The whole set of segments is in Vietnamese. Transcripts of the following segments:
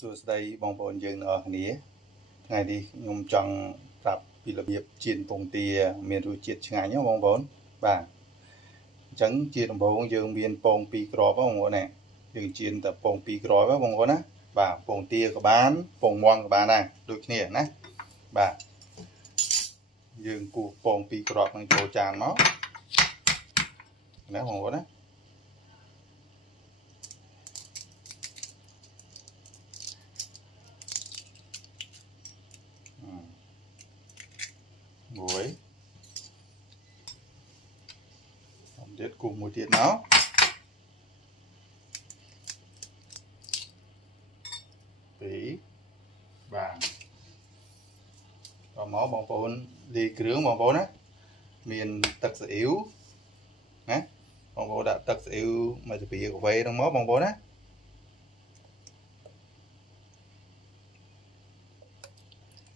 Rồi đây bong bồn dương ở này ngày đi nhung chọn tập bị lập nghiệp chiên bông tìa miền ruột chiết ngày nhá bong bồn và trắng chiên đồng bông dương miền bông pi cỏ bong bồn này dương chiên tập bông pi cỏ bong bồn á và bông tìa của bán bông ngoan của bán này đôi khi nè và dương cụ bông pi cỏ bằng chỗ tràn máu nè bong bồn á muối tiết cùng một tiết máu tí vàng và máu bong bồn đi kêu bong bồn á miền tật sẽ yếu nè bong bồn đã tật sẽ yếu màจะbị của vậy trong máu bong bồn á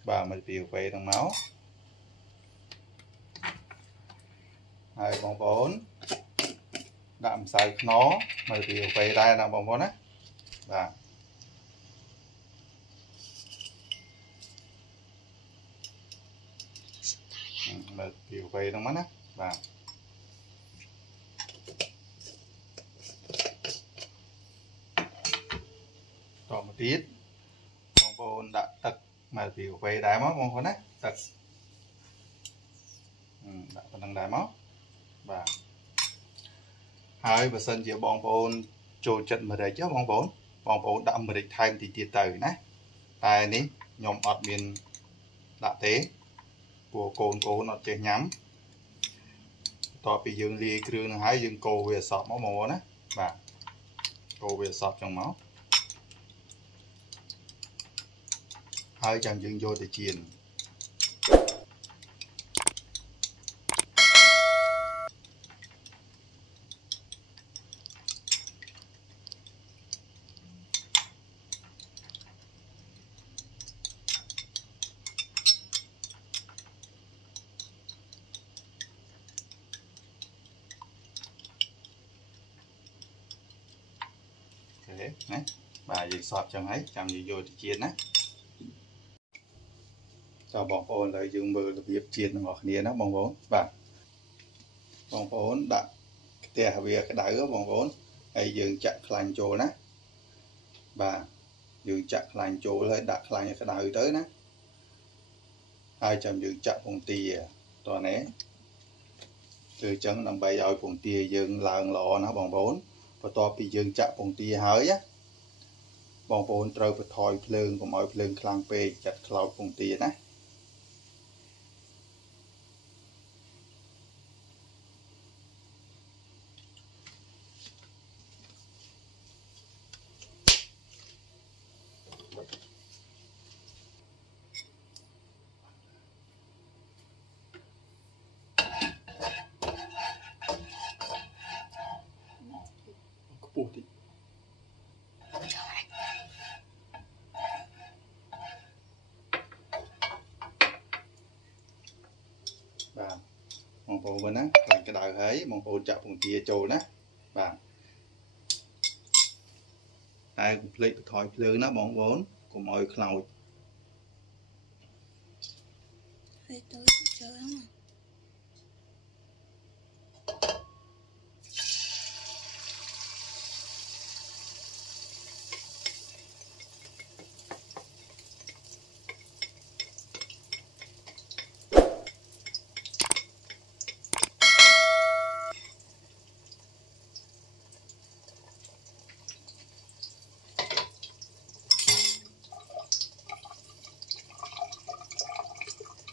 và mà bị của vậy trong máu hai bong bồn đạm xài nó mà bị về đây là bong bồn á và mà bị về trong mắt á và còn một tiết bong bồn đã tật mà bị về đáy máu bong bồn á tật đã còn đang đáy máu và hai bờ sân giữa bong bồn trôi trận mà đấy chứ bong bồn đã mà địch thay thì tiệt tử nè tài ní nhóm ọt miền đã thế của cồn nó chơi nhắm to bị dương ly kêu nó hái dương cô về sọp máu bong bồn á và cô về sọp trong máu hai chẳng dương vô để chiền thế nè bà gì sọt chẳng ấy chẳng gì vô thì chiên á cho bong bồn lại dùng mưa là việc chiên ngọt nia nó bong bồn và bong bồn đã tè về cái đáy của bong bồn hay dừng chặt lành chỗ nè và dừng chặt lành chỗ lại đặt lành cái đáy tới nè hai chấm dừng chặt vùng tìa to né từ chân làm bay ở vùng tìa dừng lợn lọ nó bong bồn và to bị dừng chặt vùng tìa hơi á bong bồn trâu phải thổi phượng của mọi phượng khang pe chặt cloud vùng tìa nè và bong bồn bên á là cái đầu hế bong bồn chặt vùng tìa trồi nè và đây lịch thổi phượng nó bong bồn của mọi cloud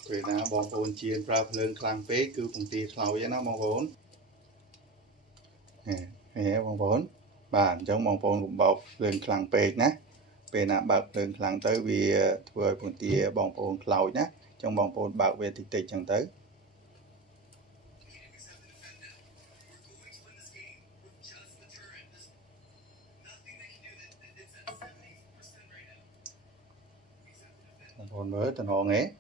vì là bong bồn chiên ra phượng khang pe cứ vùng tìa cloud vậy nó bong bồn nè bong bồn bản trong bong bồn cũng bảo phượng khang pe nè pe là bảo phượng khang tới vì vừa vùng tìa bong bồn cloud nhé trong bong bồn bảo về tịch chẳng tới bong bồn mới tận hồ nghe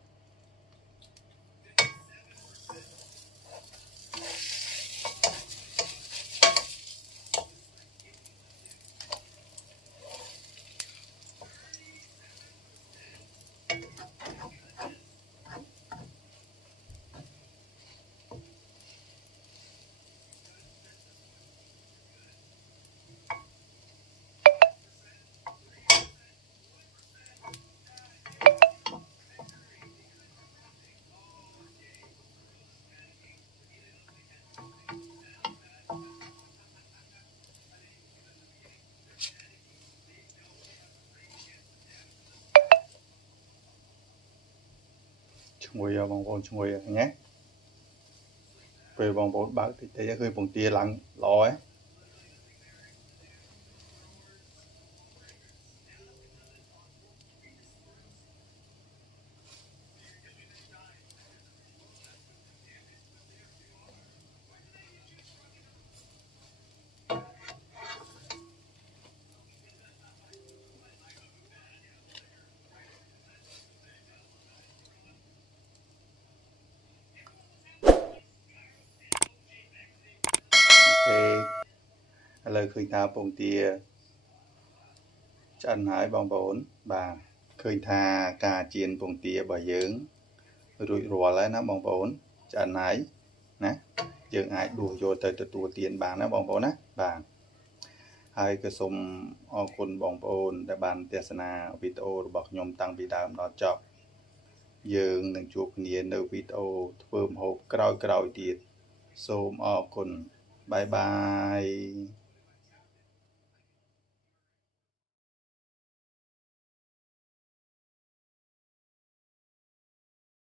ngồi bằng vốn ngồi nhé về bằng vốn bác thì thấy hơi bằng tia lắng ló ấy lời khơi tha bông tia chân hái bong bồn bà khơi tha cà chiên bông tia bà dưỡng rụi rùa lại nó bong bồn chân hái nè dưỡng ai đủ vô tới tụi tiền bà nó bong bồn á bà hai cái sum ở con bong bồn để bàn tia sana video bọc nhom tăng bị đàm đó chọc dưỡng nâng chuột nhiênនៅvideo thơm hộp cào tiệt xôm ở con bye bye